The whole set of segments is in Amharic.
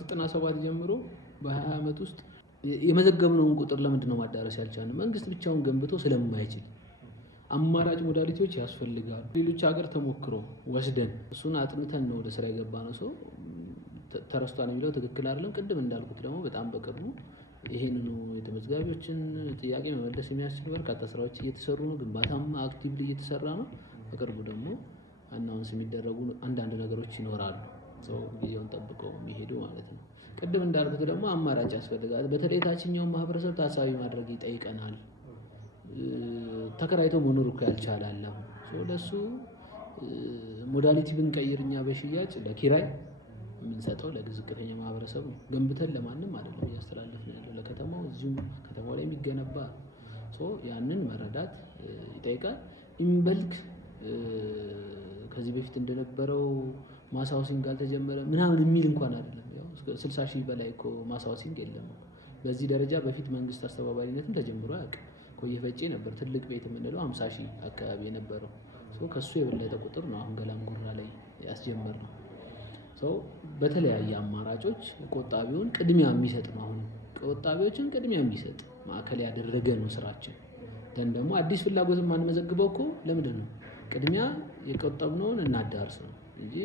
ከ97 ጀምሮ በ20 ዓመት ውስጥ የመዘገብነውን ቁጥር ለምንድን ነው ማዳረስ ያልቻልነው? መንግስት ብቻውን ገንብቶ ስለማይችል አማራጭ ሞዳሊቲዎች ያስፈልጋሉ። ሌሎች ሀገር ተሞክሮ ወስደን እሱን አጥንተን ነው ወደ ስራ የገባነው። ሰው ተረስቷል የሚለው ትክክል አይደለም። ቅድም እንዳልኩት ደግሞ በጣም በቅርቡ ይሄንኑ የተመዝጋቢዎችን ጥያቄ መመለስ የሚያስችል በርካታ ስራዎች እየተሰሩ ነው። ግንባታም አክቲቭሊ እየተሰራ ነው። በቅርቡ ደግሞ አናውንስ የሚደረጉ አንዳንድ ነገሮች ይኖራሉ። ሰው ጊዜውን ጠብቀው የሚሄዱ ማለት ነው። ቅድም እንዳልኩት ደግሞ አማራጭ ያስፈልጋል። በተለይ ታችኛውን ማህበረሰብ ታሳቢ ማድረግ ይጠይቀናል። ተከራይቶ መኖር እኮ ያልቻለ ለሱ ሞዳሊቲ ብንቀይርኛ በሽያጭ ለኪራይ የምንሰጠው ለዝቅተኛ ማህበረሰብ ነው። ገንብተን ለማንም አይደለም እያስተላለፍን ያለው ለከተማው እዚሁ ከተማው ላይ የሚገነባ ያንን መረዳት ይጠይቃል። ኢምበልክ ከዚህ በፊት እንደነበረው ማሳውሲንግ አልተጀመረ ምናምን የሚል እንኳን አይደለም። ያው 60,000 በላይ እኮ ማሳውሲንግ የለም። በዚህ ደረጃ በፊት መንግስት አስተባባሪነትም ተጀምሮ አያውቅም። ኮየፈጬ ነበር ትልቅ ቤት የምንለው 50,000 አካባቢ የነበረው። ከሱ የበለጠ ቁጥር ነው አሁን ገላምጉራ ላይ ያስጀመርነው። በተለያየ አማራጮች ቆጣቢውን ቅድሚያ የሚሰጥ ነው። አሁን ቆጣቢዎችን ቅድሚያ የሚሰጥ ማዕከል ያደረገ ነው ስራችን። ደግሞ አዲስ ፍላጎት ማንመዘግበው እኮ ለምንድን ነው? ቅድሚያ የቆጠብነውን እናዳርስ ነው እንጂ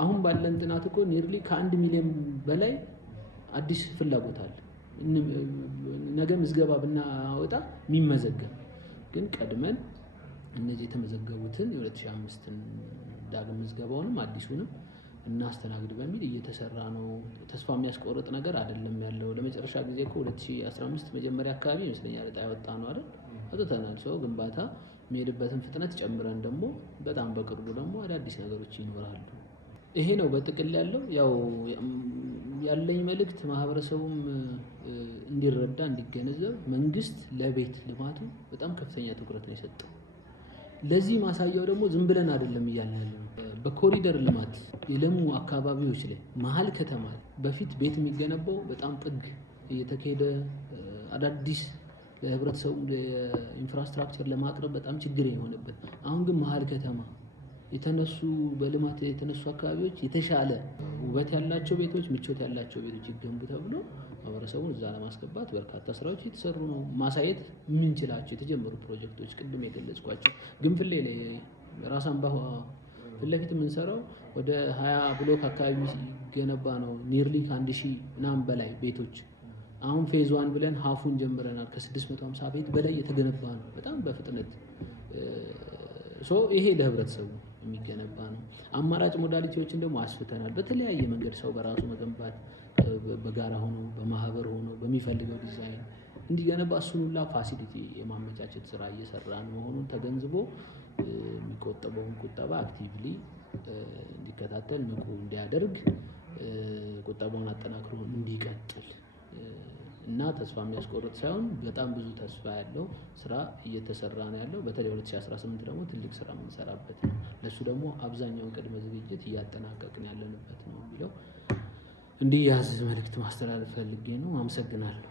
አሁን ባለን ጥናት እኮ ኒርሊ ከ1 ሚሊዮን በላይ አዲስ ፍላጎት አለ። ነገ ምዝገባ ብናወጣ የሚመዘገብ ግን ቀድመን እነዚህ የተመዘገቡትን የ2005ን ዳግም ምዝገባውንም አዲሱንም እናስተናግድ በሚል እየተሰራ ነው። ተስፋ የሚያስቆርጥ ነገር አይደለም ያለው። ለመጨረሻ ጊዜ እኮ 2015 መጀመሪያ አካባቢ ይመስለኛል ዕጣ ያወጣ ነው አይደል? አጥተናል። ግንባታ የሚሄድበትን ፍጥነት ጨምረን ደግሞ በጣም በቅርቡ ደግሞ አዳዲስ ነገሮች ይኖራሉ። ይሄ ነው በጥቅል ያለው። ያው ያለኝ መልእክት ማህበረሰቡም እንዲረዳ እንዲገነዘብ መንግስት ለቤት ልማቱ በጣም ከፍተኛ ትኩረት ነው የሰጠው። ለዚህ ማሳያው ደግሞ ዝም ብለን አይደለም እያልን ያለው። በኮሪደር ልማት የለሙ አካባቢዎች ላይ መሀል ከተማ በፊት ቤት የሚገነባው በጣም ጥግ እየተካሄደ አዳዲስ ለህብረተሰቡ ኢንፍራስትራክቸር ለማቅረብ በጣም ችግር የሆነበት፣ አሁን ግን መሀል ከተማ የተነሱ በልማት የተነሱ አካባቢዎች የተሻለ ውበት ያላቸው ቤቶች፣ ምቾት ያላቸው ቤቶች ይገንቡ ተብሎ ማህበረሰቡን እዛ ለማስገባት በርካታ ስራዎች እየተሰሩ ነው። ማሳየት የምንችላቸው የተጀመሩ ፕሮጀክቶች ቅድም የገለጽኳቸው ግንፍሌ ላይ ራስ አምባ ፊት ለፊት የምንሰራው ወደ 20 ብሎክ አካባቢ ገነባ ነው። ኒርሊ ከ1,000 ምናምን በላይ ቤቶች አሁን ፌዝ 1 ብለን ሀፉን ጀምረናል። ከ650 ቤት በላይ የተገነባ ነው በጣም በፍጥነት። ይሄ ለህብረተሰቡ የሚገነባ ነው። አማራጭ ሞዳሊቲዎችን ደግሞ አስፍተናል። በተለያየ መንገድ ሰው በራሱ መገንባት በጋራ ሆኖ በማህበር ሆኖ በሚፈልገው ዲዛይን እንዲገነባ እሱን ሁላ ፋሲሊቲ የማመቻቸት ስራ እየሰራን መሆኑን ተገንዝቦ የሚቆጠበውን ቁጠባ አክቲቭሊ እንዲከታተል ንቁ እንዲያደርግ ቁጠባውን አጠናክሮ እንዲቀጥል እና ተስፋ የሚያስቆርጥ ሳይሆን በጣም ብዙ ተስፋ ያለው ስራ እየተሰራ ነው ያለው። በተለይ 2018 ደግሞ ትልቅ ስራ የምንሰራበት ነው። ለሱ ደግሞ አብዛኛውን ቅድመ ዝግጅት እያጠናቀቅን ያለንበት ነው የሚለው እንዲያዝ መልእክት ማስተላለፍ ፈልጌ ነው። አመሰግናለሁ።